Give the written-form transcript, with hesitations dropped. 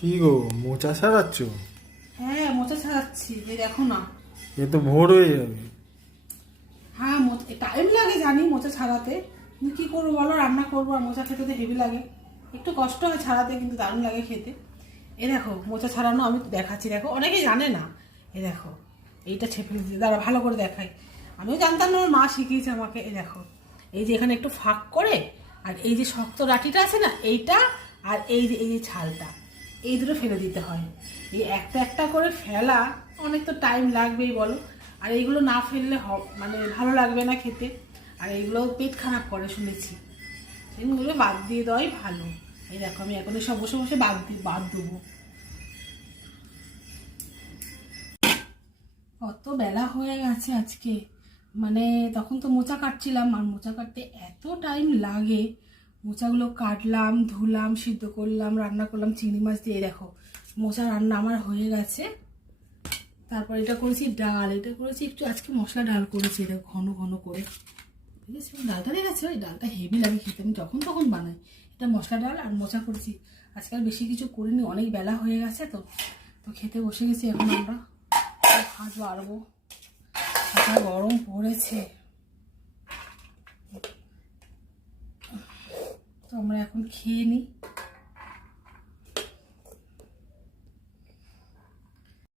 কি গো, মোচা ছাড়াচ্ছ? হ্যাঁ, মোচা ছাড়াচ্ছি। এই দেখো না। এ তো ভোর হয়ে যাবে। হ্যাঁ, টাইম লাগে জানি মোচা ছাড়াতে, কিন্তু কি করবো বলো, রান্না করবো আর মোচা খেতে তো হেভি লাগে। একটু কষ্ট হয় ছাড়াতে, কিন্তু দারুণ লাগে খেতে। এ দেখো মোচা ছাড়ানো আমি দেখাচ্ছি, দেখো অনেকেই জানে না। এ দেখো এইটা ছেপে দিতে, দাঁড়া ভালো করে দেখাই। আমিও জানতাম না, আমার মা শিখিয়েছে আমাকে। এ দেখো, এই যে এখানে একটু ফাঁক করে, আর এই যে শক্ত লাঠিটা আছে না এইটা, আর এই যে ছালটা, এই দুটো ফেলে দিতে হয়। এই একটা একটা করে ফেলা অনেক তো টাইম লাগবেই বলো। আর এইগুলো না ফেললে মানে ভালো লাগবে না খেতে। আর এইগুলো পেট খারাপ করে শুনেছি, সেগুলো বাদ দিয়ে দেওয়াই ভালো। এই দেখো আমি এখন সব বসে বসে বাদ দেবো। কত বেলা হয়ে গেছে আজকে, মানে তখন তো মোচা কাটছিলাম, আর মোচা কাটতে এত টাইম লাগে। মোচাগুলো কাটলাম, ধুলাম, সিদ্ধ করলাম, রান্না করলাম চিংড়ি মাছ দিয়ে। দেখো মোচা রান্না আমার হয়ে গেছে। তারপর এটা করেছি ডাল, এটা করেছি একটু আজকে মশলা ডাল করেছি, এটা ঘন ঘন করে। ঠিক আছে, ডালটা দেখেছো, এই ডালটা হেভি লাগে খেতে, আমি যখন তখন বানাই। এটা মশলা ডাল আর মোচা করেছি। আজকাল বেশি কিছু করিনি, অনেক বেলা হয়ে গেছে তো তো খেতে বসে গেছি। এখন আমরা ভাত বাড়বো, গরম পড়েছে তো আমরা এখন খেয়ে নিই।